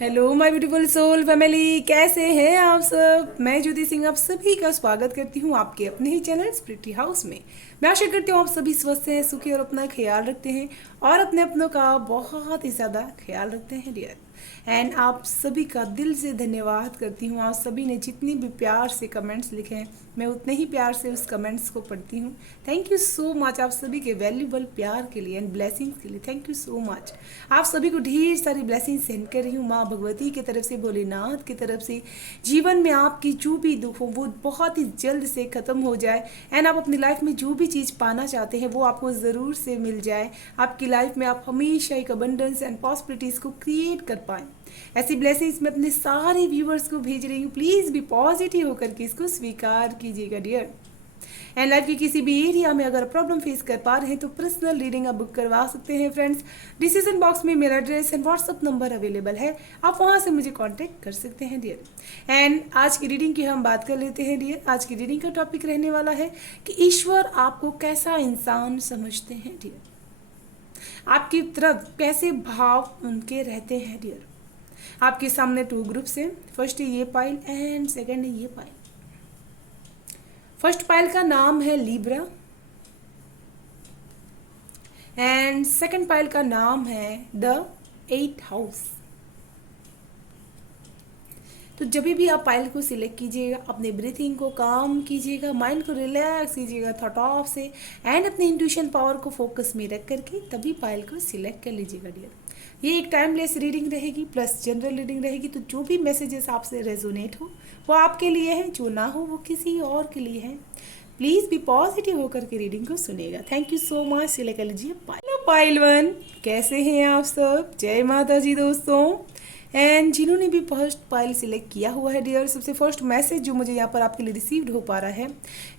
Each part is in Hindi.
Hello my beautiful soul family, कैसे हैं आप सब। मैं ज्योति सिंह आप सभी का स्वागत करती हूँ आपके अपने ही चैनल स्प्रिटी हाउस में। मैं आशा करती हूँ आप सभी स्वस्थ हैं, सुखी और अपना ख्याल रखते हैं और अपने अपनों का बहुत ही ज़्यादा ख्याल रखते हैं डियर। एंड आप सभी का दिल से धन्यवाद करती हूँ। आप सभी ने जितनी भी प्यार से कमेंट्स लिखे हैं, मैं उतने ही प्यार से उस कमेंट्स को पढ़ती हूँ। थैंक यू सो मच आप सभी के वैल्यूबल प्यार के लिए एंड ब्लेसिंग्स के लिए। Thank you so much. आप सभी को ढेर सारी ब्लेसिंग्स सेंड कर रही हूँ माँ भगवती की तरफ से, भोलेनाथ की तरफ से। जीवन में आपकी जो भी दुख हो वो बहुत ही जल्द से ख़त्म हो जाए एंड आप अपनी लाइफ में जो भी चीज़ पाना चाहते हैं वो आपको ज़रूर से मिल जाए। आपकी लाइफ में आप हमेशा एक अबंडेंस एंड पॉसिबिलिटीज़ को क्रिएट कर पाएँ। ऐसी ब्लेसिंग्स मैं अपने सारे व्यूवर्स को भेज रही हूँ। प्लीज़ भी पॉजिटिव होकर के इसको स्वीकार कीजिएगा डियर। एंड लाइफ के किसी भी एरिया में अगर प्रॉब्लम फेस कर पा रहे हैं तो पर्सनल रीडिंग आप बुक करवा सकते हैं फ्रेंड्स। डिसीजन बॉक्स में मेरा address and WhatsApp number available है, आप वहां से मुझे कांटेक्ट कर सकते हैं डियर। एंड आज की रीडिंग की हम बात कर लेते हैं डियर। आज की रीडिंग का टॉपिक रहने वाला है कि ईश्वर आपको कैसा इंसान समझते हैं डियर, आपकी तरफ कैसे भाव उनके रहते हैं डियर। आपके सामने टू ग्रुप्स हैं, फर्स्ट है ये पाइल एंड सेकंड है ये पाइल। फर्स्ट पाइल का नाम है लिब्रा एंड सेकंड पाइल का नाम है द 8th हाउस। तो जब भी आप पाइल को सिलेक्ट कीजिएगा, अपने ब्रीथिंग को काम कीजिएगा, माइंड को रिलैक्स कीजिएगा थॉट ऑफ से एंड अपने इंट्यूशन पावर को फोकस में रख करके तभी पाइल को सिलेक्ट कर लीजिएगा डियर। ये एक टाइमलेस रीडिंग रहेगी प्लस जनरल रीडिंग रहेगी, तो जो भी मैसेजेस आपसे रेजोनेट हो वो आपके लिए है, जो ना हो वो किसी और के लिए है। प्लीज़ भी पॉजिटिव होकर के रीडिंग को सुनिएगा। Thank you so much. Select कर लीजिए पाइल 1। कैसे हैं आप सब, जय माता जी दोस्तों। एंड जिन्होंने भी फर्स्ट पाइल सिलेक्ट किया हुआ है डियर, सबसे फर्स्ट मैसेज जो मुझे यहाँ पर आपके लिए रिसीव्ड हो पा रहा है,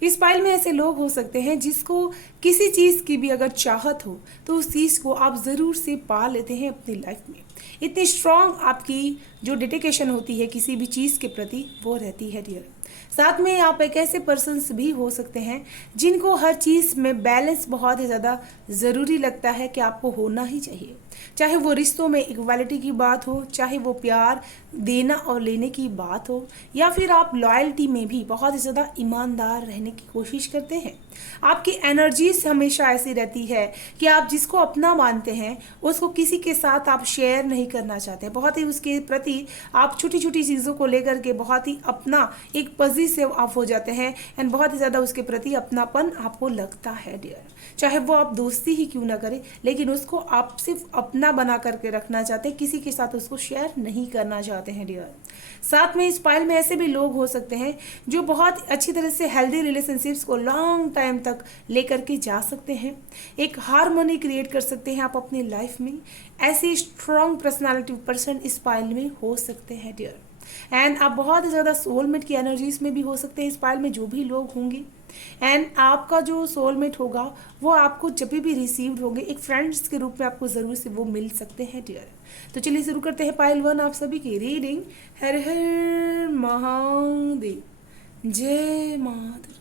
इस पाइल में ऐसे लोग हो सकते हैं जिसको किसी चीज़ की भी अगर चाहत हो तो उस चीज़ को आप ज़रूर से पा लेते हैं अपनी लाइफ में। इतनी स्ट्रांग आपकी जो डेडिकेशन होती है किसी भी चीज़ के प्रति वो रहती है डियर। साथ में आप एक ऐसे पर्सन्स भी हो सकते हैं जिनको हर चीज़ में बैलेंस बहुत ही ज़्यादा ज़रूरी लगता है कि आपको होना ही चाहिए। चाहे वो रिश्तों में इक्वालिटी की बात हो, चाहे वो प्यार देना और लेने की बात हो, या फिर आप लॉयल्टी में भी बहुत ही ज़्यादा ईमानदार रहने की कोशिश करते हैं। आपकी एनर्जीज हमेशा ऐसी रहती है कि आप जिसको अपना मानते हैं उसको किसी के साथ आप शेयर नहीं करना चाहते, बहुत ही उसके प्रति आप छोटी छोटी चीज़ों को लेकर के बहुत ही अपना एक पॉजिटिव आप हो जाते हैं एंड बहुत ही ज़्यादा उसके प्रति अपनापन आपको लगता है डियर। चाहे वो आप दोस्ती ही क्यों ना करें, लेकिन उसको आप सिर्फ अपना बना करके रखना चाहते हैं, किसी के साथ उसको शेयर नहीं करना चाहते हैं डियर। साथ में इस पाइल में ऐसे भी लोग हो सकते हैं जो बहुत अच्छी तरह से हेल्दी रिलेशनशिप्स को लॉन्ग टाइम तक लेकर के जा सकते हैं, एक हारमोनी क्रिएट कर सकते हैं आप अपनी लाइफ में। ऐसे स्ट्रॉन्ग पर्सनालिटी पर्सन इस पाइल में हो सकते हैं डियर। एंड आप बहुत ज़्यादा सोलमेट की एनर्जीज में भी हो सकते हैं इस पाइल में जो भी लोग होंगे। एंड आपका जो सोलमेट होगा वो आपको जब भी रिसीव्ड होंगे एक फ्रेंड्स के रूप में आपको ज़रूर से वो मिल सकते हैं डियर। तो चलिए शुरू करते हैं पाइल 1 आप सभी की रीडिंग। हर हर महादेव, जय माँ दुर्गा।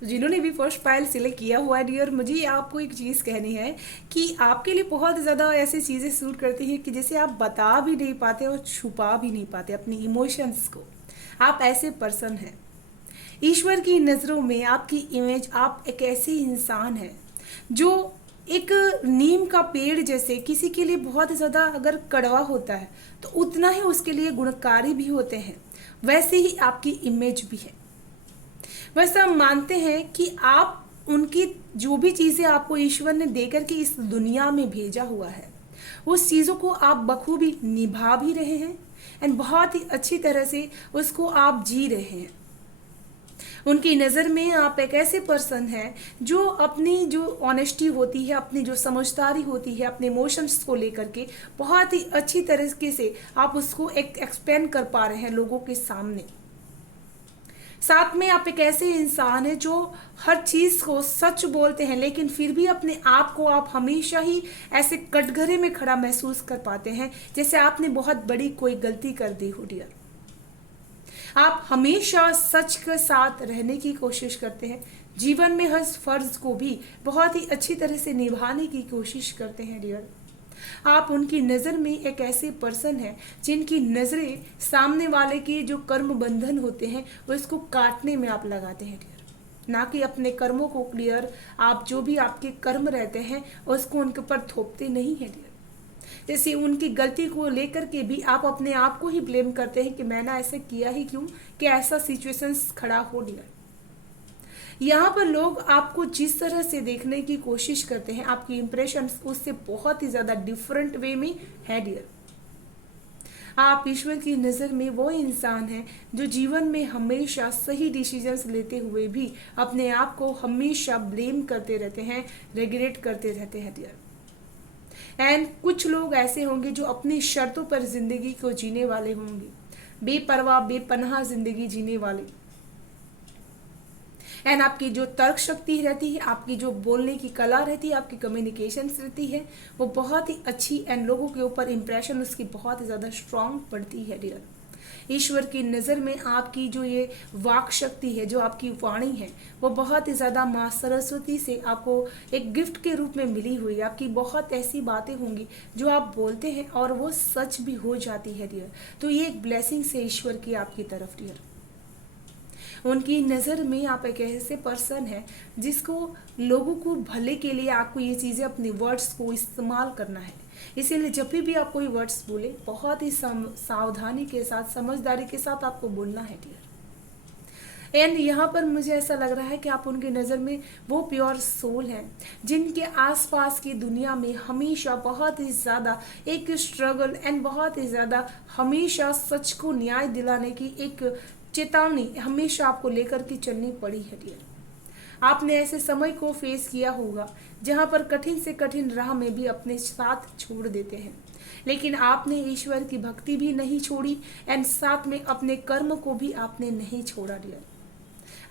तो जिन्होंने भी फर्स्ट पायल सिलेक्ट किया हुआ है डियर, मुझे आपको एक चीज़ कहनी है कि आपके लिए बहुत ज़्यादा ऐसी चीज़ें सूट करती हैं कि जैसे आप बता भी नहीं पाते और छुपा भी नहीं पाते अपनी इमोशंस को। आप ऐसे पर्सन हैं। ईश्वर की नज़रों में आपकी इमेज, आप एक ऐसे इंसान हैं जो एक नीम का पेड़ जैसे किसी के लिए बहुत ज़्यादा अगर कड़वा होता है तो उतना ही उसके लिए गुणकारी भी होते हैं, वैसे ही आपकी इमेज भी है। वैसे हम मानते हैं कि आप उनकी जो भी चीज़ें आपको ईश्वर ने देकर के इस दुनिया में भेजा हुआ है, उस चीज़ों को आप बखूबी निभा भी रहे हैं एंड बहुत ही अच्छी तरह से उसको आप जी रहे हैं। उनकी नज़र में आप एक ऐसे पर्सन हैं जो अपनी जो ऑनेस्टी होती है, अपनी जो समझदारी होती है, अपने इमोशंस को लेकर के बहुत ही अच्छी तरीके से आप उसको एक एक्सप्लेन कर पा रहे हैं लोगों के सामने। साथ में आप एक ऐसे इंसान हैं जो हर चीज़ को सच बोलते हैं, लेकिन फिर भी अपने आप को आप हमेशा ही ऐसे कटघरे में खड़ा महसूस कर पाते हैं जैसे आपने बहुत बड़ी कोई गलती कर दी हो डियर। आप हमेशा सच के साथ रहने की कोशिश करते हैं, जीवन में हर फर्ज को भी बहुत ही अच्छी तरह से निभाने की कोशिश करते हैं डियर। आप उनकी नज़र में एक ऐसे पर्सन हैं जिनकी नज़रें सामने वाले के जो कर्म बंधन होते हैं उसको काटने में आप लगाते हैं डियर, ना कि अपने कर्मों को क्लियर, आप जो भी आपके कर्म रहते हैं उसको उनके ऊपर थोपते नहीं है डियर। जैसे उनकी गलती को लेकर के भी आप अपने आप को ही ब्लेम करते हैं कि मैंने ऐसे किया ही क्यों कि ऐसा सिचुएशंस खड़ा हो डियर। यहाँ पर लोग आपको जिस तरह से देखने की कोशिश करते हैं, आपकी इंप्रेशन उससे बहुत ही ज़्यादा डिफरेंट वे में है डियर। आप ईश्वर की नज़र में वो इंसान हैं जो जीवन में हमेशा सही डिसीजंस लेते हुए भी अपने आप को हमेशा ब्लेम करते रहते हैं, रिग्रेट करते रहते हैं डियर। एंड कुछ लोग ऐसे होंगे जो अपनी शर्तों पर जिंदगी को जीने वाले होंगे, बेपरवाह बेपनाह जिंदगी जीने वाले। एंड आपकी जो तर्क शक्ति रहती है, आपकी जो बोलने की कला रहती है, आपकी कम्युनिकेशन रहती है, वो बहुत ही अच्छी एंड लोगों के ऊपर इंप्रेशन उसकी बहुत ही ज़्यादा स्ट्रांग पड़ती है डियर। ईश्वर की नज़र में आपकी जो ये वाक शक्ति है, जो आपकी वाणी है, वो बहुत ही ज़्यादा माँ सरस्वती से आपको एक गिफ्ट के रूप में मिली हुई है। आपकी बहुत ऐसी बातें होंगी जो आप बोलते हैं और वो सच भी हो जाती है डियर। तो ये एक ब्लेसिंग से ईश्वर की आपकी तरफ डियर। उनकी नज़र में आप एक ऐसे पर्सन हैं जिसको लोगों को भले के लिए आपको ये चीज़ें अपने वर्ड्स को इस्तेमाल करना है। इसीलिए जब भी आप कोई वर्ड्स बोले बहुत ही सावधानी के साथ, समझदारी के साथ आपको बोलना है डियर। एंड यहाँ पर मुझे ऐसा लग रहा है कि आप उनकी नज़र में वो प्योर सोल हैं जिनके आसपास की दुनिया में हमेशा बहुत ही ज़्यादा एक स्ट्रगल एंड बहुत ही ज़्यादा हमेशा सच को न्याय दिलाने की एक चेतावनी हमेशा आपको लेकर के चलनी पड़ी है डियर। आपने ऐसे समय को फेस किया होगा जहाँ पर कठिन से कठिन राह में भी अपने साथ छोड़ देते हैं, लेकिन आपने ईश्वर की भक्ति भी नहीं छोड़ी एंड साथ में अपने कर्म को भी आपने नहीं छोड़ा डियर।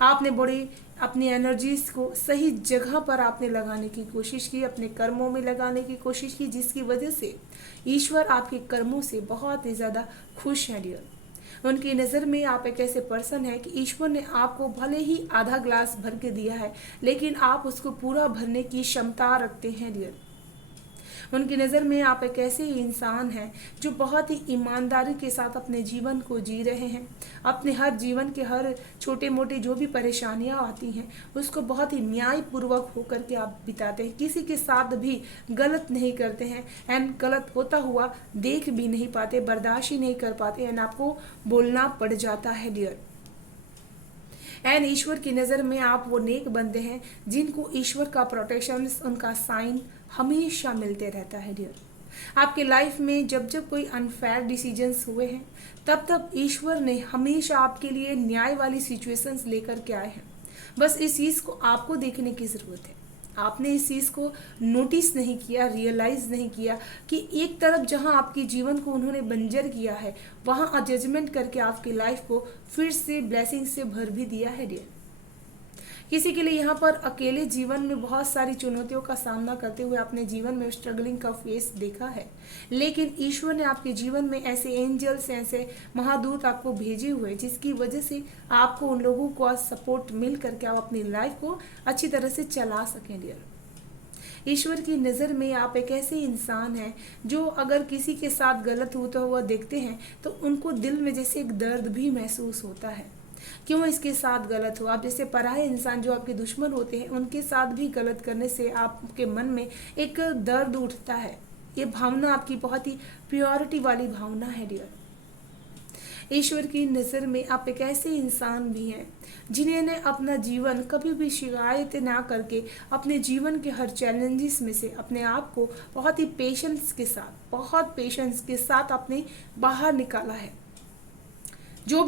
आपने बड़ी अपनी एनर्जीज को सही जगह पर आपने लगाने की कोशिश की, अपने कर्मों में लगाने की कोशिश की, जिसकी वजह से ईश्वर आपके कर्मों से बहुत ही ज़्यादा खुश है डियर। उनकी नज़र में आप एक ऐसे पर्सन हैं कि ईश्वर ने आपको भले ही आधा ग्लास भर के दिया है, लेकिन आप उसको पूरा भरने की क्षमता रखते हैं डियर। उनकी नज़र में आप एक ऐसे इंसान हैं जो बहुत ही ईमानदारी के साथ अपने जीवन को जी रहे हैं। अपने हर जीवन के हर छोटे मोटे जो भी परेशानियां आती हैं उसको बहुत ही न्यायपूर्वक होकर के आप बिताते हैं, किसी के साथ भी गलत नहीं करते हैं एंड गलत होता हुआ देख भी नहीं पाते, बर्दाश्त ही नहीं कर पाते एंड आपको बोलना पड़ जाता है डियर। एंड ईश्वर की नज़र में आप वो नेक बंदे हैं जिनको ईश्वर का प्रोटेक्शन, उनका साइन हमेशा मिलते रहता है डियर। आपके लाइफ में जब जब कोई अनफेयर डिसीजंस हुए हैं तब तब ईश्वर ने हमेशा आपके लिए न्याय वाली सिचुएशंस लेकर के आए हैं। बस इस चीज़ को आपको देखने की ज़रूरत है। आपने इस चीज़ को नोटिस नहीं किया, रियलाइज़ नहीं किया कि एक तरफ जहां आपके जीवन को उन्होंने बंजर किया है वहां जजमेंट करके आपकी लाइफ को फिर से ब्लेसिंग से भर भी दिया है डियर। किसी के लिए यहाँ पर अकेले जीवन में बहुत सारी चुनौतियों का सामना करते हुए अपने जीवन में स्ट्रगलिंग का फेस देखा है, लेकिन ईश्वर ने आपके जीवन में ऐसे एंजल्स, ऐसे महादूत आपको भेजे हुए जिसकी वजह से आपको उन लोगों का सपोर्ट मिल करके आप अपनी लाइफ को अच्छी तरह से चला सकें डियर। ईश्वर की नज़र में आप एक ऐसे इंसान हैं जो अगर किसी के साथ गलत होता हुआ देखते हैं तो उनको दिल में जैसे एक दर्द भी महसूस होता है, क्यों इसके साथ गलत हो। आप जैसे पराये इंसान जो आपके दुश्मन होते हैं उनके साथ भी गलत करने से आपके मन में एक दर्द उठता है। ये भावना आपकी बहुत ही प्योरिटी वाली भावना है डियर। ईश्वर की नज़र में आप एक ऐसे इंसान भी हैं जिन्होंने अपना जीवन कभी भी शिकायत ना करके अपने जीवन के हर चैलेंजेस में से अपने आप को बहुत ही पेशेंस के साथ अपने बाहर निकाला है। जो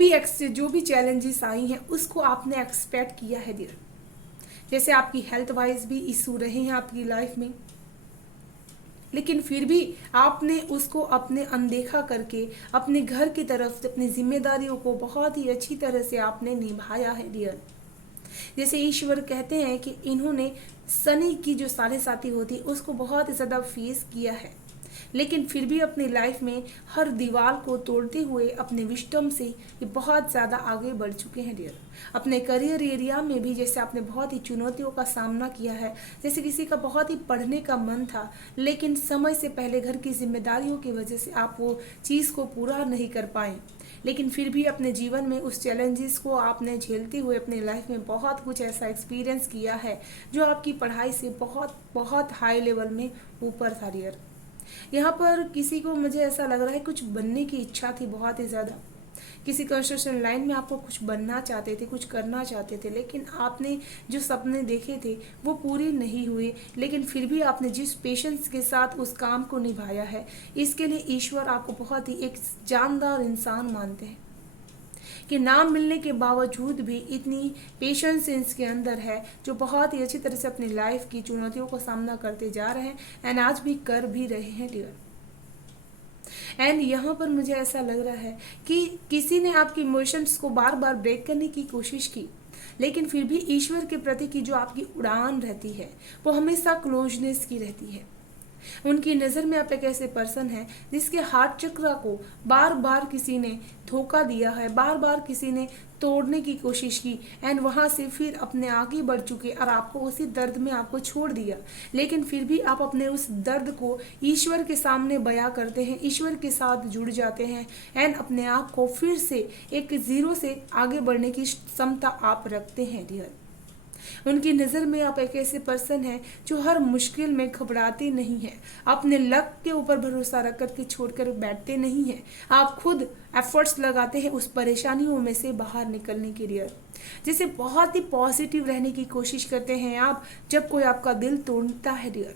भी चैलेंजेस आई हैं उसको आपने एक्सपेक्ट किया है डियर। जैसे आपकी हेल्थ वाइज भी इशू रहे हैं आपकी लाइफ में, लेकिन फिर भी आपने उसको अपने अनदेखा करके अपने घर की तरफ से अपनी जिम्मेदारियों को बहुत ही अच्छी तरह से आपने निभाया है डियर। जैसे ईश्वर कहते हैं कि इन्होंने शनि की जो साढ़े साथी होती है उसको बहुत ही ज़्यादा फेस किया है, लेकिन फिर भी अपनी लाइफ में हर दीवार को तोड़ते हुए अपने विस्डम से ये बहुत ज़्यादा आगे बढ़ चुके हैं डियर। अपने करियर एरिया में भी जैसे आपने बहुत ही चुनौतियों का सामना किया है, जैसे किसी का बहुत ही पढ़ने का मन था लेकिन समय से पहले घर की जिम्मेदारियों की वजह से आप वो चीज़ को पूरा नहीं कर पाए, लेकिन फिर भी अपने जीवन में उस चैलेंजेस को आपने झेलते हुए अपने लाइफ में बहुत कुछ ऐसा एक्सपीरियंस किया है जो आपकी पढ़ाई से बहुत बहुत हाई लेवल में ऊपर था डियर। यहाँ पर किसी को मुझे ऐसा लग रहा है कुछ बनने की इच्छा थी बहुत ही ज़्यादा, किसी कंस्ट्रक्शन लाइन में आपको कुछ बनना चाहते थे, कुछ करना चाहते थे, लेकिन आपने जो सपने देखे थे वो पूरे नहीं हुए, लेकिन फिर भी आपने जिस पेशेंस के साथ उस काम को निभाया है इसके लिए ईश्वर आपको बहुत ही एक जानदार इंसान मानते हैं कि नाम मिलने के बावजूद भी इतनी पेशेंस इसके अंदर है जो बहुत ही अच्छी तरह से अपनी लाइफ की चुनौतियों का सामना करते जा रहे हैं एंड आज भी कर भी रहे हैं डियर। एंड यहाँ पर मुझे ऐसा लग रहा है कि किसी ने आपकी इमोशंस को बार बार ब्रेक करने की कोशिश की, लेकिन फिर भी ईश्वर के प्रति की जो आपकी उड़ान रहती है वो हमेशा क्लोजनेस की रहती है। उनकी नज़र में आप एक ऐसे पर्सन हैं जिसके हार्ट चक्र को बार बार किसी ने धोखा दिया है, बार बार किसी ने तोड़ने की कोशिश की एंड वहाँ से फिर अपने आगे बढ़ चुके और आपको उसी दर्द में आपको छोड़ दिया, लेकिन फिर भी आप अपने उस दर्द को ईश्वर के सामने बयां करते हैं, ईश्वर के साथ जुड़ जाते हैं एंड अपने आप को फिर से एक ज़ीरो से आगे बढ़ने की क्षमता आप रखते हैं डियर। उनकी नज़र में आप एक ऐसे पर्सन हैं जो हर मुश्किल में घबराते नहीं हैं, अपने लक के ऊपर भरोसा रख कर के छोड़कर बैठते नहीं हैं, आप खुद एफर्ट्स लगाते हैं उस परेशानियों में से बाहर निकलने के लिए। जैसे बहुत ही पॉजिटिव रहने की कोशिश करते हैं आप जब कोई आपका दिल तोड़ता है डियर,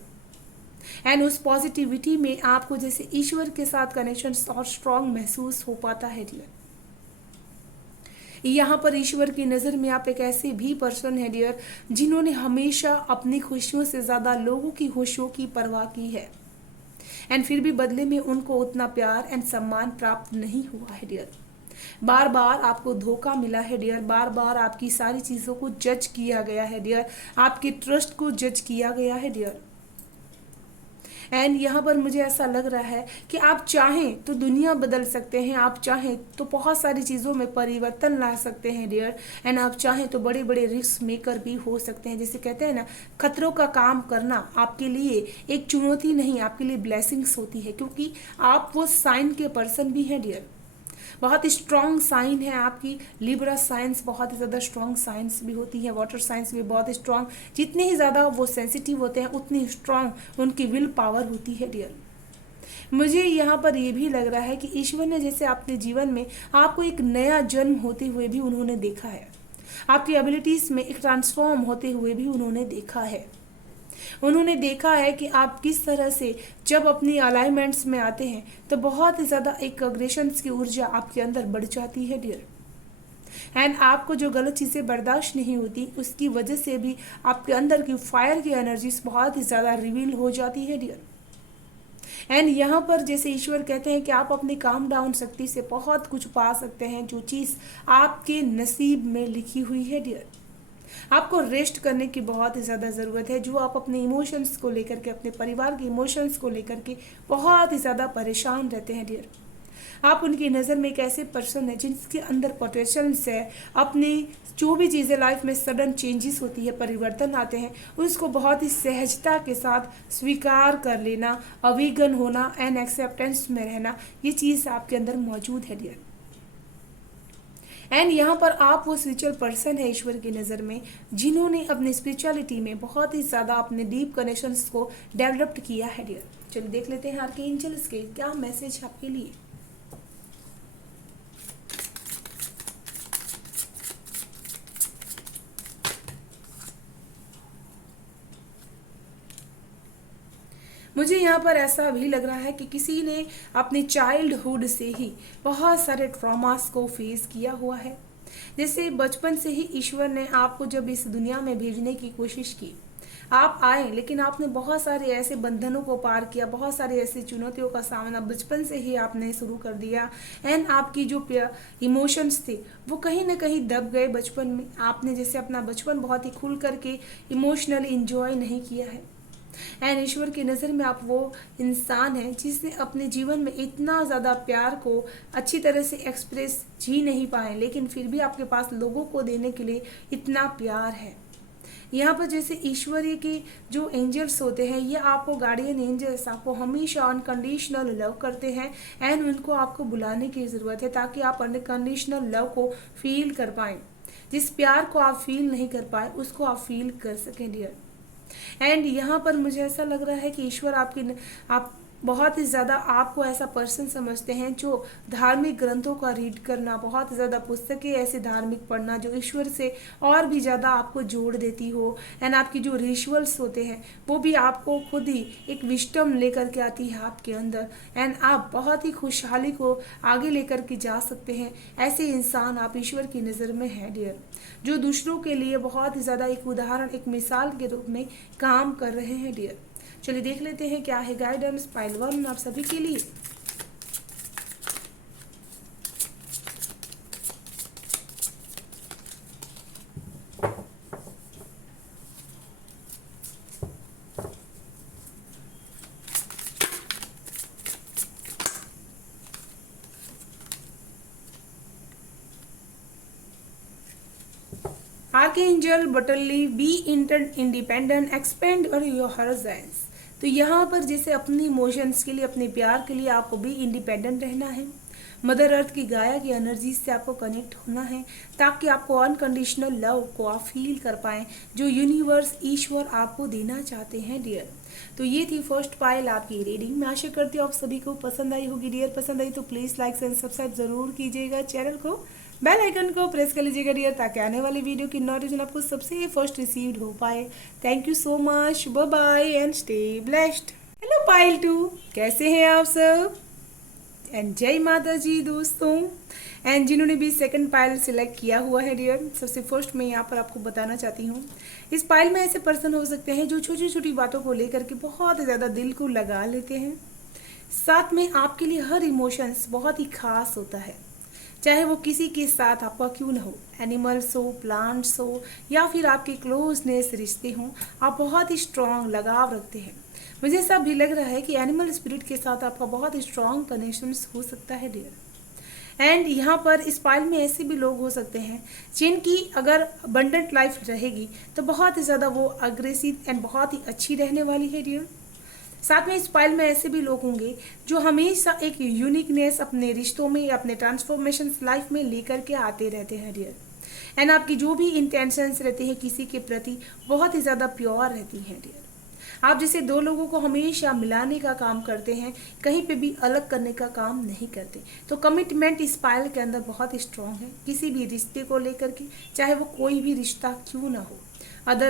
एंड उस पॉजिटिविटी में आपको जैसे ईश्वर के साथ कनेक्शन और स्ट्रॉन्ग महसूस हो पाता है डियर। यहाँ पर ईश्वर की नज़र में आप एक ऐसे भी पर्सन है डियर जिन्होंने हमेशा अपनी खुशियों से ज़्यादा लोगों की खुशियों की परवाह की है एंड फिर भी बदले में उनको उतना प्यार एंड सम्मान प्राप्त नहीं हुआ है डियर। बार बार आपको धोखा मिला है डियर, बार बार आपकी सारी चीज़ों को जज किया गया है डियर, आपके ट्रस्ट को जज किया गया है डियर। एंड यहाँ पर मुझे ऐसा लग रहा है कि आप चाहें तो दुनिया बदल सकते हैं, आप चाहें तो बहुत सारी चीज़ों में परिवर्तन ला सकते हैं डियर, एंड आप चाहें तो बड़े बड़े रिस्क मेकर भी हो सकते हैं। जैसे कहते हैं ना, खतरों का काम करना आपके लिए एक चुनौती नहीं, आपके लिए ब्लेसिंग्स होती है, क्योंकि आप वो साइन के पर्सन भी हैं डियर। बहुत स्ट्रॉन्ग साइन है आपकी लिब्रा साइंस, बहुत ही ज़्यादा स्ट्रॉन्ग साइंस भी होती है, वाटर साइंस भी बहुत स्ट्रॉन्ग, जितने ही ज़्यादा वो सेंसिटिव होते हैं उतनी स्ट्रॉन्ग उनकी विल पावर होती है डियर। मुझे यहाँ पर ये भी लग रहा है कि ईश्वर ने जैसे अपने जीवन में आपको एक नया जन्म होते हुए भी उन्होंने देखा है, आपकी एबिलिटीज़ में एक ट्रांसफॉर्म होते हुए भी उन्होंने देखा है। उन्होंने देखा है कि आप किस तरह से जब अपनी अलाइनमेंट्स में आते हैं तो बहुत ही ज़्यादा एक अग्रेशंस की ऊर्जा आपके अंदर बढ़ जाती है डियर, एंड आपको जो गलत चीज़ें बर्दाश्त नहीं होती उसकी वजह से भी आपके अंदर की फायर की एनर्जीज बहुत ही ज़्यादा रिवील हो जाती है डियर। एंड यहाँ पर जैसे ईश्वर कहते हैं कि आप अपनी काम डाउन शक्ति से बहुत कुछ पा सकते हैं, जो चीज़ आपके नसीब में लिखी हुई है डियर। आपको रेस्ट करने की बहुत ही ज़्यादा ज़रूरत है। जो आप अपने इमोशंस को लेकर के, अपने परिवार के इमोशंस को लेकर के बहुत ही ज़्यादा परेशान रहते हैं डियर। आप उनकी नज़र में एक ऐसे पर्सन है जिनके अंदर पोटेंशियल्स है। अपनी जो भी चीज़ें लाइफ में सडन चेंजेस होती है, परिवर्तन आते हैं, उसको बहुत ही सहजता के साथ स्वीकार कर लेना, अविगन होना एंड एक्सेप्टेंस में रहना, ये चीज़ आपके अंदर मौजूद है डियर। एंड यहाँ पर आप वो स्पिरिचुअल पर्सन है ईश्वर की नज़र में, जिन्होंने अपनी स्पिरिचुअलिटी में बहुत ही ज़्यादा अपने डीप कनेक्शंस को डेवलप्ड किया है डियर। चलिए देख लेते हैं आर्कएंजल्स के क्या मैसेज आपके लिए। मुझे यहाँ पर ऐसा भी लग रहा है कि किसी ने अपने चाइल्डहुड से ही बहुत सारे ट्रॉमास को फेस किया हुआ है। जैसे बचपन से ही ईश्वर ने आपको जब इस दुनिया में भेजने की कोशिश की, आप आए, लेकिन आपने बहुत सारे ऐसे बंधनों को पार किया, बहुत सारी ऐसी चुनौतियों का सामना बचपन से ही आपने शुरू कर दिया। एंड आपकी जो इमोशंस थे वो कहीं ना कहीं दब गए बचपन में। आपने जैसे अपना बचपन बहुत ही खुल करके इमोशनली इंजॉय नहीं किया है। एंड ईश्वर की नज़र में आप वो इंसान हैं जिसने अपने जीवन में इतना ज़्यादा प्यार को अच्छी तरह से एक्सप्रेस जी नहीं पाए, लेकिन फिर भी आपके पास लोगों को देने के लिए इतना प्यार है। यहाँ पर जैसे ईश्वरीय के जो एंजल्स होते हैं, ये आपको गार्डियन एंजल्स आपको हमेशा अनकंडीशनल लव करते हैं। एंड उनको आपको बुलाने की ज़रूरत है ताकि आप अनकंडीशनल लव को फील कर पाएँ। जिस प्यार को आप फील नहीं कर पाए उसको आप फील कर सकें डियर। एंड यहाँ पर मुझे ऐसा लग रहा है कि ईश्वर आप बहुत ही ज़्यादा आपको ऐसा पर्सन समझते हैं जो धार्मिक ग्रंथों का रीड करना, बहुत ज़्यादा पुस्तकें ऐसे धार्मिक पढ़ना जो ईश्वर से और भी ज़्यादा आपको जोड़ देती हो। एंड आपकी जो रिचुअल्स होते हैं वो भी आपको खुद ही एक विस्डम लेकर के आती है आपके अंदर। एंड आप बहुत ही खुशहाली को आगे लेकर के जा सकते हैं। ऐसे इंसान आप ईश्वर की नज़र में हैं डियर, जो दूसरों के लिए बहुत ही ज़्यादा एक उदाहरण, एक मिसाल के रूप में काम कर रहे हैं डियर। चलिए देख लेते हैं क्या है गाइडेंस पाइल 1 आप सभी के लिए। आर्कएंजल बटरली बी इंडिपेंडेंट एक्सपेंड और योर हॉरिज़ॉन्स। तो यहाँ पर जैसे अपनी इमोशंस के लिए, अपने प्यार के लिए आपको भी इंडिपेंडेंट रहना है। मदर अर्थ की गाया की एनर्जी से आपको कनेक्ट होना है ताकि आपको अनकंडीशनल लव को आप फील कर पाएँ जो यूनिवर्स ईश्वर आपको देना चाहते हैं डियर। तो ये थी फर्स्ट पाइल आपकी रीडिंग। मैं आशा करती हूँ आप सभी को पसंद आई होगी डियर। पसंद आई तो प्लीज़ लाइक एंड सब्सक्राइब ज़रूर कीजिएगा चैनल को, बेल आइकन को प्रेस कर लीजिएगा डियर, ताकि आने वाली वीडियो की नोटिफिकेशन आपको सबसे फर्स्ट रिसीव्ड हो पाए। Thank you so much, bye bye and stay blessed. Hello पाइल 2, कैसे हैं आप सब? एंड जय माता जी दोस्तों। एंड जिन्होंने भी सेकंड पाइल सिलेक्ट किया हुआ है डियर, सबसे फर्स्ट मैं यहाँ पर आपको बताना चाहती हूँ, इस पाइल में ऐसे पर्सन हो सकते हैं जो छोटी छोटी बातों को लेकर के बहुत ज़्यादा दिल को लगा लेते हैं। साथ में आपके लिए हर इमोशंस बहुत ही खास होता है, चाहे वो किसी के साथ आपका क्यों ना हो, एनिमल्स हो, प्लांट्स हो या फिर आपके क्लोजनेस रिश्ते हों, आप बहुत ही स्ट्रॉन्ग लगाव रखते हैं। मुझे ऐसा भी लग रहा है कि एनिमल स्पिरिट के साथ आपका बहुत ही स्ट्रॉन्ग कनेक्शन हो सकता है डियर। एंड यहाँ पर इस पाइल में ऐसे भी लोग हो सकते हैं जिनकी अगर अबंडेंट लाइफ रहेगी तो बहुत ही ज़्यादा वो अग्रेसिव एंड बहुत ही अच्छी रहने वाली है डियर। साथ में इस पाइल में ऐसे भी लोग होंगे जो हमेशा एक यूनिकनेस अपने रिश्तों में, अपने ट्रांसफॉर्मेशन लाइफ में लेकर के आते रहते हैं डियर। एंड आपकी जो भी इंटेंशंस रहती है किसी के प्रति बहुत ही ज़्यादा प्योर रहती हैं डियर। आप जैसे दो लोगों को हमेशा मिलाने का काम करते हैं, कहीं पे भी अलग करने का काम नहीं करते। तो कमिटमेंट इस पाइल के अंदर बहुत ही स्ट्रॉन्ग है किसी भी रिश्ते को लेकर के, चाहे वो कोई भी रिश्ता क्यों ना हो।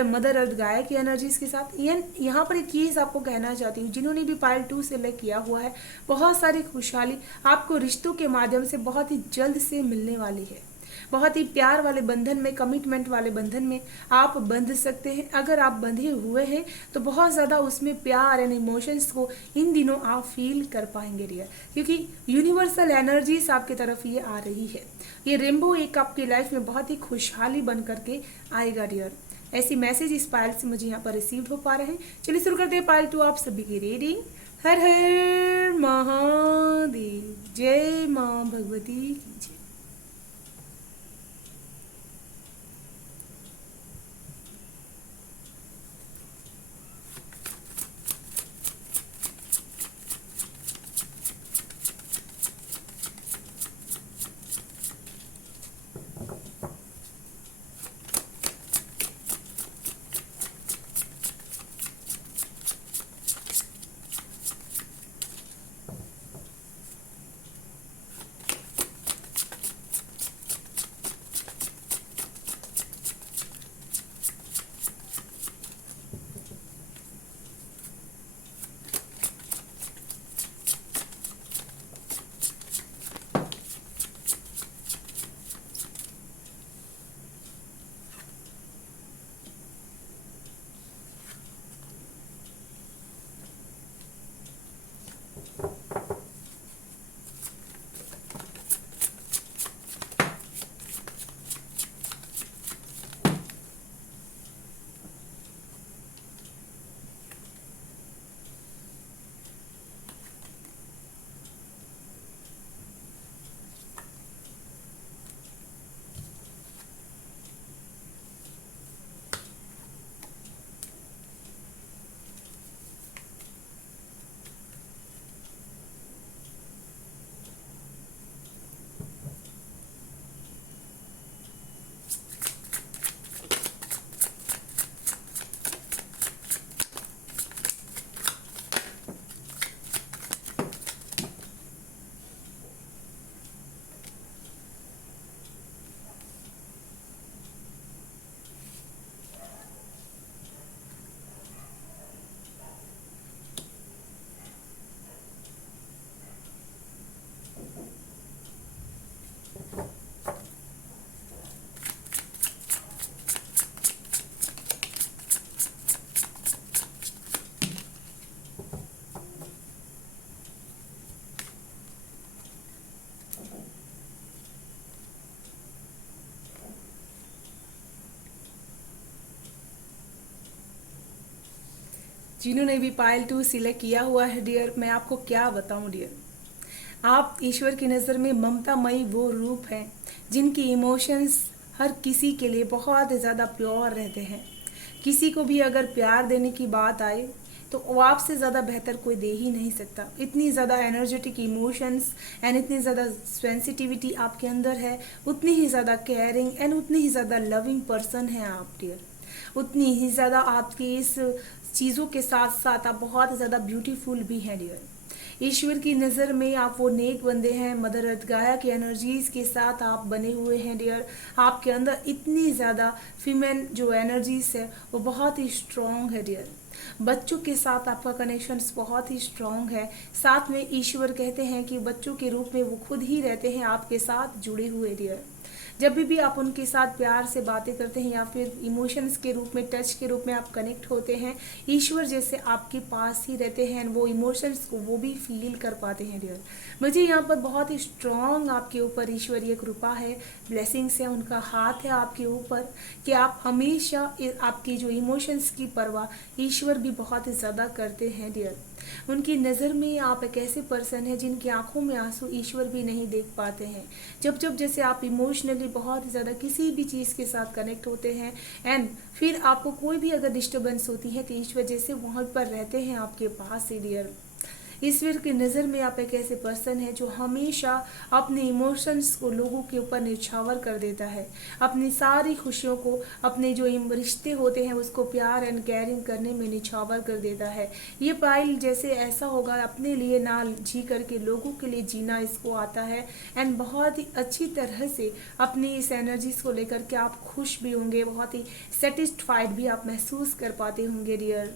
मदर अर्थ गाय की एनर्जीज के साथ यहाँ पर एक चीज़ आपको कहना चाहती हूँ, जिन्होंने भी पाइल 2 सेलेक्ट किया हुआ है, बहुत सारी खुशहाली आपको रिश्तों के माध्यम से बहुत ही जल्द से मिलने वाली है। बहुत ही प्यार वाले बंधन में, कमिटमेंट वाले बंधन में आप बंध सकते हैं। अगर आप बंधे हुए हैं तो बहुत ज़्यादा उसमें प्यार एंड इमोशंस को इन दिनों आप फील कर पाएंगे डियर, क्योंकि यूनिवर्सल एनर्जीज आपकी तरफ ये आ रही है। ये रेनबो एक आपकी लाइफ में बहुत ही खुशहाली बन करके आएगा डियर। ऐसी मैसेज इस पायल से मुझे यहाँ पर रिसीव हो पा रहे हैं। चलिए शुरू करते हैं पायल टू आप सभी की रीडिंग। हर हर महादेव, जय माँ भगवती की जय। जिन्होंने भी पायल टू सिलेक्ट किया हुआ है डियर, मैं आपको क्या बताऊं डियर, आप ईश्वर की नज़र में ममतामयी वो रूप हैं जिनकी इमोशंस हर किसी के लिए बहुत ज़्यादा प्योर रहते हैं। किसी को भी अगर प्यार देने की बात आए तो वो आपसे ज़्यादा बेहतर कोई दे ही नहीं सकता। इतनी ज़्यादा एनर्जेटिक इमोशंस एंड इतनी ज़्यादा सेंसिटिविटी आपके अंदर है, उतनी ही ज़्यादा केयरिंग एंड उतनी ही ज़्यादा लविंग पर्सन हैं आप डियर। उतनी ही ज़्यादा आपकी इस चीज़ों के साथ साथ आप बहुत ज़्यादा ब्यूटीफुल भी हैं डियर। ईश्वर की नज़र में आप वो नेक बंदे हैं, मदर अर्थ गाया की एनर्जीज के साथ आप बने हुए हैं डियर। आपके अंदर इतनी ज़्यादा फीमेल जो एनर्जीज है वो बहुत ही स्ट्रॉन्ग है डियर। बच्चों के साथ आपका कनेक्शन बहुत ही स्ट्रॉन्ग है। साथ में ईश्वर कहते हैं कि बच्चों के रूप में वो खुद ही रहते हैं आपके साथ जुड़े हुए डियर। जब भी आप उनके साथ प्यार से बातें करते हैं या फिर इमोशंस के रूप में, टच के रूप में आप कनेक्ट होते हैं, ईश्वर जैसे आपके पास ही रहते हैं। वो इमोशंस को वो भी फील कर पाते हैं डियर। मुझे यहाँ पर बहुत ही स्ट्रॉन्ग आपके ऊपर ईश्वरीय कृपा है, ब्लेसिंग्स है, उनका हाथ है आपके ऊपर कि आप हमेशा आपकी जो इमोशंस की परवाह ईश्वर भी बहुत ही ज़्यादा करते हैं डियर। उनकी नज़र में आप एक ऐसे पर्सन है जिनकी आंखों में आंसू ईश्वर भी नहीं देख पाते हैं। जब जब जैसे आप इमोशनली बहुत ही ज़्यादा किसी भी चीज़ के साथ कनेक्ट होते हैं एंड फिर आपको कोई भी अगर डिस्टर्बेंस होती है तो ईश्वर जैसे वहाँ पर रहते हैं आपके पास ही डियर। ईश्वर की नज़र में आप एक ऐसे पर्सन है जो हमेशा अपने इमोशंस को लोगों के ऊपर निछावर कर देता है, अपनी सारी खुशियों को, अपने जो रिश्ते होते हैं उसको प्यार एंड केयरिंग करने में निछावर कर देता है। ये पाइल जैसे ऐसा होगा अपने लिए ना जी करके लोगों के लिए जीना इसको आता है एंड बहुत ही अच्छी तरह से अपनी इस एनर्जीज को लेकर के आप खुश भी होंगे, बहुत ही सेटिस्फाइड भी आप महसूस कर पाते होंगे डियर।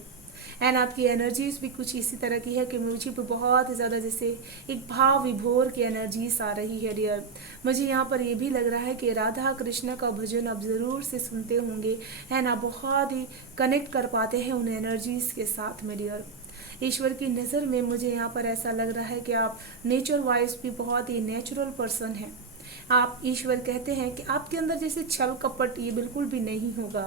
एंड आपकी एनर्जीज भी कुछ इसी तरह की है कि मुझे भी बहुत ही ज़्यादा जैसे एक भाव विभोर की एनर्जीज आ रही है डियर। मुझे यहाँ पर ये भी लग रहा है कि राधा कृष्ण का भजन आप ज़रूर से सुनते होंगे एंड आप बहुत ही कनेक्ट कर पाते हैं उन एनर्जीज के साथ में डियर। ईश्वर की नज़र में मुझे यहाँ पर ऐसा लग रहा है कि आप नेचर वाइज भी बहुत ही नेचुरल पर्सन हैं। आप ईश्वर कहते हैं कि आपके अंदर जैसे छल कपट ये बिल्कुल भी नहीं होगा।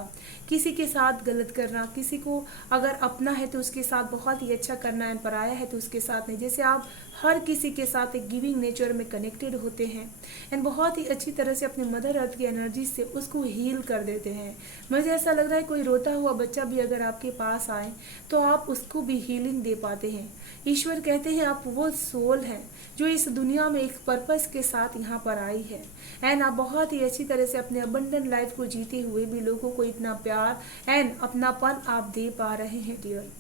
किसी के साथ गलत करना, किसी को अगर अपना है तो उसके साथ बहुत ही अच्छा करना है, पराया है तो उसके साथ नहीं। जैसे आप हर किसी के साथ एक गिविंग नेचर में कनेक्टेड होते हैं एंड बहुत ही अच्छी तरह से अपने मदर अर्थ की एनर्जी से उसको हील कर देते हैं। मुझे ऐसा लग रहा है कोई रोता हुआ बच्चा भी अगर आपके पास आए तो आप उसको भी हीलिंग दे पाते हैं। ईश्वर कहते हैं आप वो सोल हैं जो इस दुनिया में एक पर्पस के साथ यहाँ पर आई है एंड आप बहुत ही अच्छी तरह से अपने अबंडन लाइफ को जीते हुए भी लोगों को इतना प्यार एंड अपनापन आप दे पा रहे हैं डियर।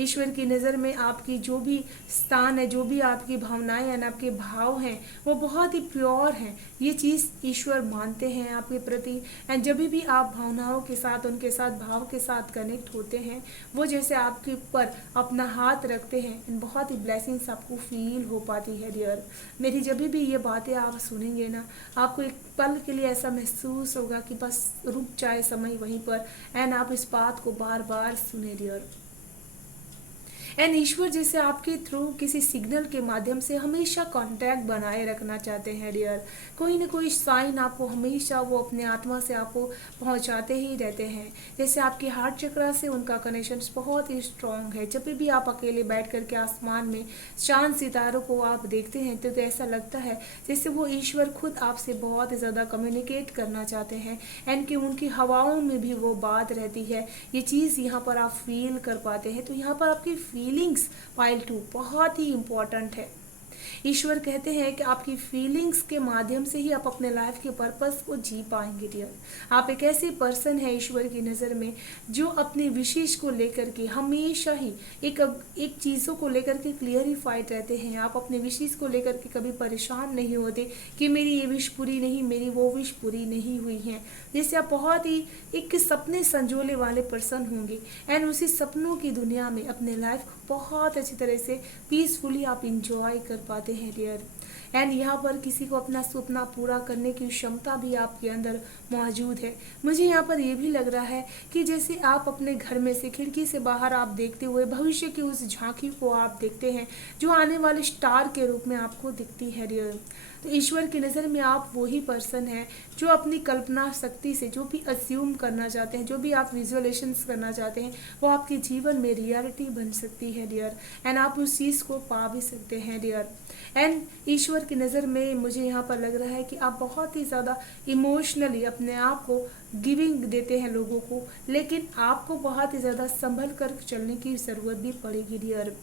ईश्वर की नज़र में आपकी जो भी स्थान है, जो भी आपकी भावनाएं एंड आपके भाव हैं वो बहुत ही प्योर हैं। ये चीज़ ईश्वर मानते हैं आपके प्रति एंड जब भी आप भावनाओं के साथ, उनके साथ भाव के साथ कनेक्ट होते हैं वो जैसे आपके ऊपर अपना हाथ रखते हैं एंड बहुत ही ब्लेसिंग्स आपको फील हो पाती है डियर। मेरी जब भी ये बातें आप सुनेंगे ना आपको एक पल के लिए ऐसा महसूस होगा कि बस रुक जाए समय वहीं पर एंड आप इस बात को बार बार सुने डियर। एंड ईश्वर जैसे आपके थ्रू किसी सिग्नल के माध्यम से हमेशा कांटेक्ट बनाए रखना चाहते हैं डियर। कोई ना कोई साइन आपको हमेशा वो अपने आत्मा से आपको पहुंचाते ही रहते हैं। जैसे आपके हार्ट चक्रा से उनका कनेक्शन बहुत ही स्ट्रांग है। जब भी आप अकेले बैठ करके आसमान में चांद सितारों को आप देखते हैं तो ऐसा लगता है जैसे वो ईश्वर खुद आपसे बहुत ही ज़्यादा कम्युनिकेट करना चाहते हैं एंड कि उनकी हवाओं में भी वो बात रहती है। ये चीज़ यहाँ पर आप फील कर पाते हैं। तो यहाँ पर आपकी फीलिंग्स पाइल 2 बहुत ही इम्पॉर्टेंट है। ईश्वर कहते हैं कि आपकी फीलिंग्स के माध्यम से ही आप अपने लाइफ के पर्पस को जी पाएंगे डियर। आप एक ऐसे पर्सन है ईश्वर की नज़र में जो अपने विशेष को लेकर के हमेशा ही एक चीज़ों को लेकर के क्लियरिफाइड रहते हैं। आप अपने विशेष को लेकर के कभी परेशान नहीं होते कि मेरी ये विश पूरी नहीं, मेरी वो विश पूरी नहीं हुई है। जैसे आप बहुत ही एक सपने संजोले वाले पर्सन होंगे एंड उसी सपनों की दुनिया में अपने लाइफ को बहुत अच्छी तरह से पीसफुली आप इंजॉय कर पाते हैं डियर। एंड यहाँ पर किसी को अपना सपना पूरा करने की क्षमता भी आपके अंदर मौजूद है। मुझे यहाँ पर ये भी लग रहा है कि जैसे आप अपने घर में से खिड़की से बाहर आप देखते हुए भविष्य की उस झांकी को आप देखते हैं जो आने वाले स्टार के रूप में आपको दिखती है डियर। तो ईश्वर की नज़र में आप वही पर्सन हैं जो अपनी कल्पना शक्ति से जो भी अज्यूम करना चाहते हैं, जो भी आप विजुअलाइजेशंस करना चाहते हैं वो आपके जीवन में रियलिटी बन सकती है डियर एंड आप उस चीज़ को पा भी सकते हैं डियर। एंड ईश्वर की नज़र में मुझे यहाँ पर लग रहा है कि आप बहुत ही ज़्यादा इमोशनली अपने आप को गिविंग देते हैं लोगों को, लेकिन आपको बहुत ही ज़्यादा संभल कर चलने की ज़रूरत भी पड़ेगी डियर।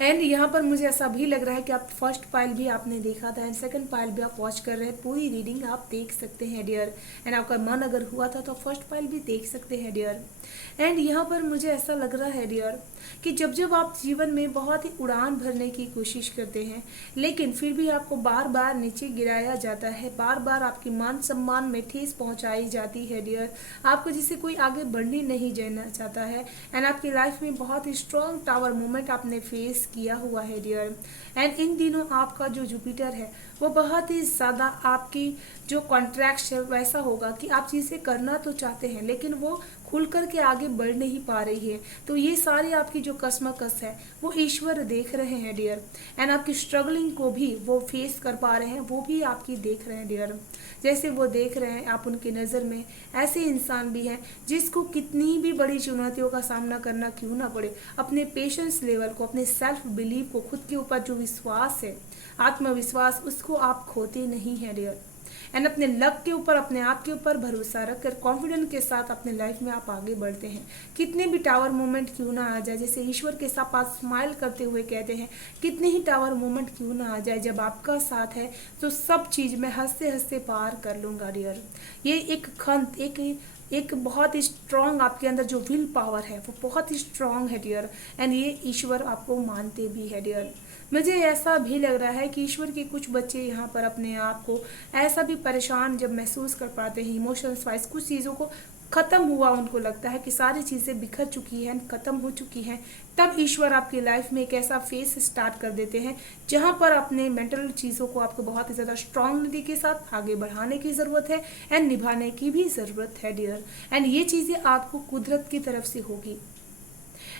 एंड यहाँ पर मुझे ऐसा भी लग रहा है कि आप फर्स्ट पाइल भी आपने देखा था एंड सेकंड पाइल भी आप वॉच कर रहे हैं। पूरी रीडिंग आप देख सकते हैं डियर एंड आपका मन अगर हुआ था तो फर्स्ट पाइल भी देख सकते हैं डियर। एंड यहाँ पर मुझे ऐसा लग रहा है डियर कि जब जब आप जीवन में बहुत ही उड़ान भरने की कोशिश करते हैं लेकिन फिर भी आपको बार बार नीचे गिराया जाता है, बार बार आपकी मान सम्मान में ठेस पहुँचाई जाती है डियर। आपको जिससे कोई आगे बढ़ने नहीं जाना चाहता है एंड आपकी लाइफ में बहुत ही स्ट्रॉन्ग टावर मोमेंट आपने फेस किया हुआ है डियर। एंड इन दिनों आपका जो जुपिटर है वो बहुत ही ज़्यादा आपकी जो कॉन्ट्रैक्ट है वैसा होगा कि आप चीज़ें करना तो चाहते हैं लेकिन वो खुल कर के आगे बढ़ नहीं पा रही है। तो ये सारी आपकी जो कसमकस है वो ईश्वर देख रहे हैं डियर एंड आपकी स्ट्रगलिंग को भी वो फेस कर पा रहे हैं, वो भी आपकी देख रहे हैं डियर। जैसे वो देख रहे हैं आप उनकी नज़र में ऐसे इंसान भी हैं जिसको कितनी भी बड़ी चुनौतियों का सामना करना क्यों ना पड़े, अपने पेशेंस लेवल को, अपने सेल्फ बिलीव को, खुद के ऊपर जो विश्वास है, आत्मविश्वास, उसको आप खोते नहीं हैं डियर। एंड अपने लक के ऊपर, अपने आप के ऊपर भरोसा रखकर कॉन्फिडेंस के साथ अपने लाइफ में आप आगे बढ़ते हैं। कितने भी टावर मोमेंट क्यों ना आ जाए, जैसे ईश्वर के साथ आप स्माइल करते हुए कहते हैं, कितने ही टावर मोमेंट क्यों ना आ जाए, जब आपका साथ है तो सब चीज़ मैं हंसते हंसते पार कर लूँगा डियर। ये एक खंत, एक बहुत ही स्ट्रॉन्ग आपके अंदर जो विल पावर है वो बहुत ही स्ट्रॉन्ग है डियर एंड ये ईश्वर आपको मानते भी है डियर। मुझे ऐसा भी लग रहा है कि ईश्वर के कुछ बच्चे यहाँ पर अपने आप को ऐसा भी परेशान जब महसूस कर पाते हैं इमोशंस वाइज, कुछ चीज़ों को खत्म हुआ, उनको लगता है कि सारी चीज़ें बिखर चुकी हैं, खत्म हो चुकी हैं, तब ईश्वर आपकी लाइफ में एक ऐसा फेस स्टार्ट कर देते हैं जहां पर अपने मेंटल चीज़ों को आपको बहुत ही ज़्यादा स्ट्रांगली के साथ आगे बढ़ाने की ज़रूरत है एंड निभाने की भी ज़रूरत है डियर। एंड ये चीज़ें आपको कुदरत की तरफ से होगी।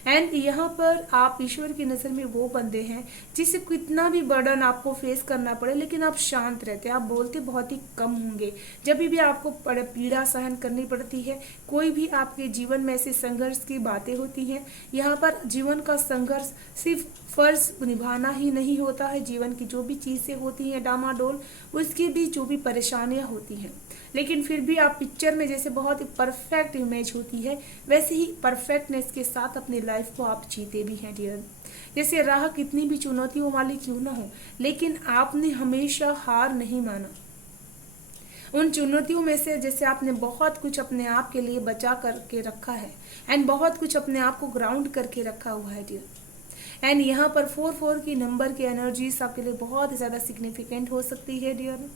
एंड यहाँ पर आप ईश्वर की नज़र में वो बंदे हैं जिसे कितना भी बर्डन आपको फेस करना पड़े लेकिन आप शांत रहते हैं, आप बोलते बहुत ही कम होंगे। जब भी आपको पीड़ा सहन करनी पड़ती है, कोई भी आपके जीवन में ऐसे संघर्ष की बातें होती हैं, यहाँ पर जीवन का संघर्ष सिर्फ फर्ज निभाना ही नहीं होता है, जीवन की जो भी चीज़ें होती हैं डामाडोल, उसकी भी जो भी परेशानियाँ होती हैं, लेकिन फिर भी आप पिक्चर में जैसे बहुत ही परफेक्ट इमेज होती है वैसे ही परफेक्टनेस के साथ अपनी लाइफ को आप जीते भी हैं डियर। जैसे राह कितनी भी चुनौतियों वाली क्यों ना हो, लेकिन आपने हमेशा हार नहीं माना। उन चुनौतियों में से जैसे आपने बहुत कुछ अपने आप के लिए बचा करके रखा है एंड बहुत कुछ अपने आप को ग्राउंड करके रखा हुआ है डियर। एंड यहाँ पर 4 की नंबर की एनर्जीज आपके लिए बहुत ज़्यादा सिग्निफिकेंट हो सकती है डियर।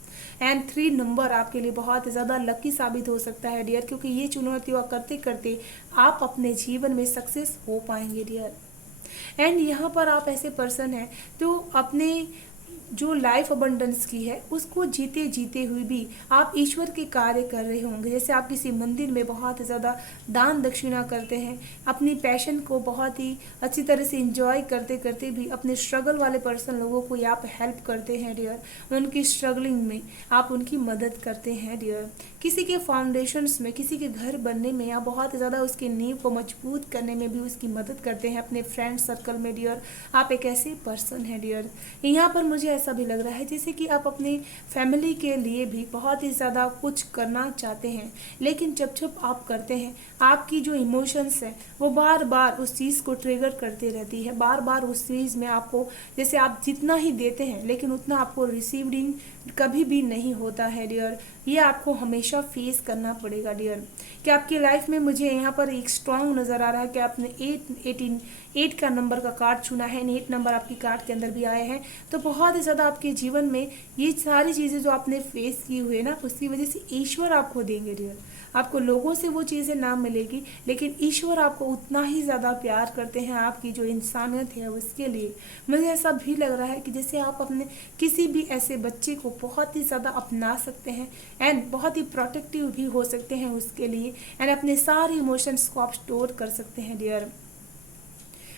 एंड 3 नंबर आपके लिए बहुत ज़्यादा लकी साबित हो सकता है डियर, क्योंकि ये चुनौतियाँ करते करते आप अपने जीवन में सक्सेस हो पाएंगे डियर। एंड यहाँ पर आप ऐसे पर्सन हैं तो अपने जो लाइफ अबंडेंस की है उसको जीते जीते हुए भी आप ईश्वर के कार्य कर रहे होंगे। जैसे आप किसी मंदिर में बहुत ज़्यादा दान दक्षिणा करते हैं, अपनी पैशन को बहुत ही अच्छी तरह से इंजॉय करते करते भी अपने स्ट्रगल वाले पर्सन लोगों को आप हेल्प करते हैं डियर, उनकी स्ट्रगलिंग में आप उनकी मदद करते हैं डियर। किसी के फाउंडेशंस में, किसी के घर बनने में या बहुत ज़्यादा उसके नींव को मजबूत करने में भी उसकी मदद करते हैं अपने फ्रेंड सर्कल में डियर। आप एक ऐसे पर्सन हैं डियर। यहाँ पर मुझे ऐसा भी लग रहा है जैसे कि आप अपनी फैमिली के लिए भी बहुत ही ज़्यादा कुछ करना चाहते हैं, लेकिन जब जब आप करते हैं आपकी जो इमोशंस है वो बार बार उस चीज़ को ट्रिगर करते रहती है, बार बार उस चीज़ में आपको जैसे आप जितना ही देते हैं लेकिन उतना आपको रिसीविंग कभी भी नहीं होता है डियर। ये आपको हमेशा फेस करना पड़ेगा डियर। कि आपकी लाइफ में मुझे यहाँ पर एक स्ट्रॉन्ग नज़र आ रहा है कि आपने 8 का नंबर का कार्ड चुना है, 8 नंबर आपकी कार्ड के अंदर भी आए हैं, तो बहुत ही ज़्यादा आपके जीवन में ये सारी चीज़ें जो आपने फेस की हुई है ना उसकी वजह से ईश्वर आपको देंगे डियर। आपको लोगों से वो चीज़ें ना मिलेगी लेकिन ईश्वर आपको उतना ही ज़्यादा प्यार करते हैं आपकी जो इंसानियत है उसके लिए। मुझे ऐसा भी लग रहा है कि जैसे आप अपने किसी भी ऐसे बच्चे को बहुत ही ज़्यादा अपना सकते हैं एंड बहुत ही प्रोटेक्टिव भी हो सकते हैं उसके लिए एंड अपने सारे इमोशंस को आप स्टोर कर सकते हैं डियर।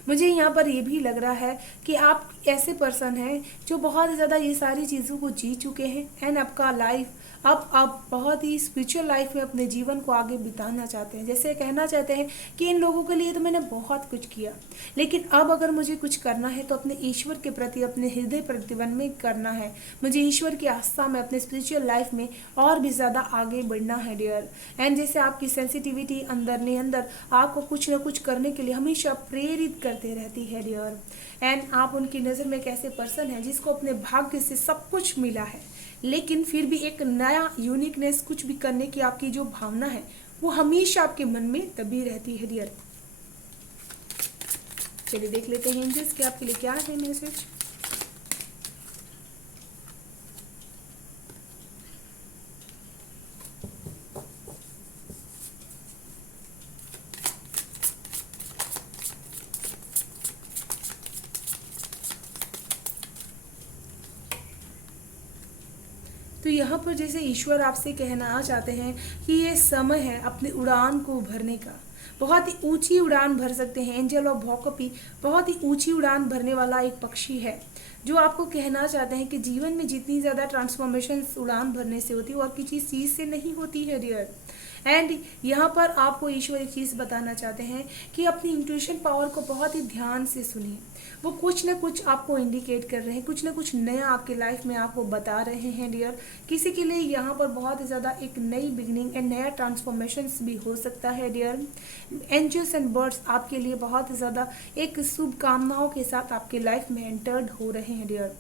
मुझे यहाँ पर ये भी लग रहा है कि आप ऐसे पर्सन हैं जो बहुत ज़्यादा ये सारी चीज़ों को जी चुके हैं एंड आपका लाइफ अब आप बहुत ही स्पिरिचुअल लाइफ में अपने जीवन को आगे बिताना चाहते हैं। जैसे कहना चाहते हैं कि इन लोगों के लिए तो मैंने बहुत कुछ किया, लेकिन अब अगर मुझे कुछ करना है तो अपने ईश्वर के प्रति अपने हृदय प्रतिबंध में करना है। मुझे ईश्वर की आस्था में अपने स्पिरिचुअल लाइफ में और भी ज़्यादा आगे बढ़ना है डियर। एंड जैसे आपकी सेंसिटिविटी अंदर ने अंदर आपको कुछ ना कुछ करने के लिए हमेशा प्रेरित करते रहती है डियर। एंड आप उनकी नज़र में एक ऐसे पर्सन हैं जिसको अपने भाग्य से सब कुछ मिला है, लेकिन फिर भी एक नया यूनिकनेस कुछ भी करने की आपकी जो भावना है वो हमेशा आपके मन में दबी रहती है डियर। चलिए देख लेते हैं एंजल्स के आपके लिए क्या है मैसेज। तो यहाँ पर जैसे ईश्वर आपसे कहना चाहते हैं कि ये समय है अपनी उड़ान को भरने का। बहुत ही ऊंची उड़ान भर सकते हैं। एंजल ऑफ भौकपी बहुत ही ऊंची उड़ान भरने वाला एक पक्षी है जो आपको कहना चाहते हैं कि जीवन में जितनी ज़्यादा ट्रांसफॉर्मेशन उड़ान भरने से होती है वो और किसी चीज़ से नहीं होती है डियर। एंड यहाँ पर आपको ईश्वर एक चीज़ बताना चाहते हैं कि अपनी इंट्यूशन पावर को बहुत ही ध्यान से सुनिए। वो कुछ ना कुछ आपको इंडिकेट कर रहे हैं, कुछ ना कुछ नया आपके लाइफ में आपको बता रहे हैं डियर। किसी के लिए यहाँ पर बहुत ही ज़्यादा एक नई बिगनिंग एंड नया ट्रांसफॉर्मेशंस भी हो सकता है डियर। एंजल्स एंड बर्ड्स आपके लिए बहुत ही ज़्यादा एक शुभकामनाओं के साथ आपके लाइफ में एंटर्ड हो रहे हैं डियर।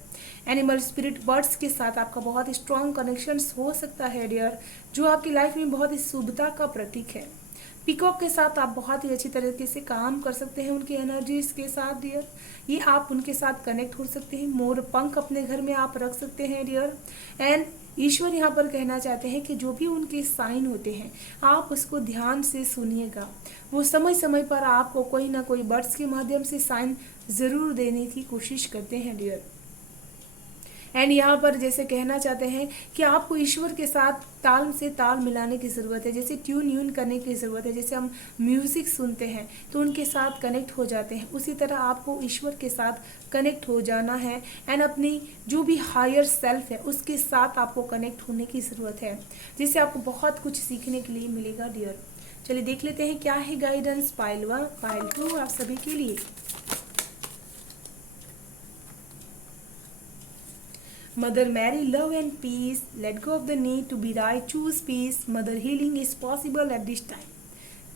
एनिमल स्पिरिट बर्ड्स के साथ आपका बहुत ही स्ट्रॉन्ग कनेक्शंस हो सकता है डियर, जो आपकी लाइफ में बहुत ही शुभता का प्रतीक है। पीकॉक के साथ आप बहुत ही अच्छी तरीके से काम कर सकते हैं उनकी एनर्जीज के साथ डियर। ये आप उनके साथ कनेक्ट हो सकते हैं। मोर पंख अपने घर में आप रख सकते हैं डियर। एंड ईश्वर यहाँ पर कहना चाहते हैं कि जो भी उनके साइन होते हैं आप उसको ध्यान से सुनिएगा। वो समय समय पर आपको कोई ना कोई बर्ड्स के माध्यम से साइन ज़रूर देने की कोशिश करते हैं डियर। एंड यहाँ पर जैसे कहना चाहते हैं कि आपको ईश्वर के साथ ताल से ताल मिलाने की ज़रूरत है, जैसे ट्यून यून करने की ज़रूरत है। जैसे हम म्यूज़िक सुनते हैं तो उनके साथ कनेक्ट हो जाते हैं, उसी तरह आपको ईश्वर के साथ कनेक्ट हो जाना है। एंड अपनी जो भी हायर सेल्फ है उसके साथ आपको कनेक्ट होने की ज़रूरत है, जिससे आपको बहुत कुछ सीखने के लिए मिलेगा डियर। चलिए देख लेते हैं क्या है गाइडेंस पाइल 1 पाइल 2 आप सभी के लिए। Mother Mary, love and peace. Let go of the need to be right. Choose peace. Mother, healing is possible at this time.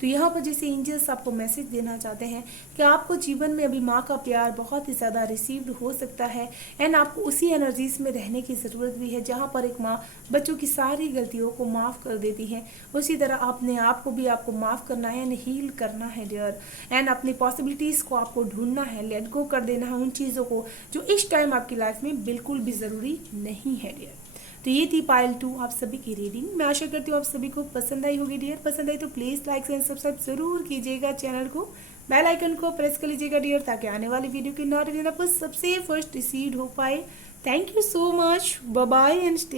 तो यहाँ पर जैसे एंजल्स आपको मैसेज देना चाहते हैं कि आपको जीवन में अभी माँ का प्यार बहुत ही ज़्यादा रिसीव्ड हो सकता है। एंड आपको उसी एनर्जीज में रहने की ज़रूरत भी है जहाँ पर एक माँ बच्चों की सारी गलतियों को माफ़ कर देती है, उसी तरह अपने आप को भी आपको माफ़ करना है एंड हील करना है डियर। एंड अपनी पॉसिबिलिटीज़ को आपको ढूंढना है, लेट गो कर देना है उन चीज़ों को जो इस टाइम आपकी लाइफ में बिल्कुल भी ज़रूरी नहीं है डियर। तो ये थी पाइल 2 आप सभी की रीडिंग। मैं आशा करती हूँ आप सभी को पसंद आई होगी डियर। पसंद आई तो प्लीज़ लाइक एंड सब्सक्राइब जरूर कीजिएगा चैनल को, बेल आइकन को प्रेस कर लीजिएगा डियर, ताकि आने वाली वीडियो की नोटिफिकेशन आपको सबसे फर्स्ट रिसीव हो पाए। Thank you so much, bye bye and stay.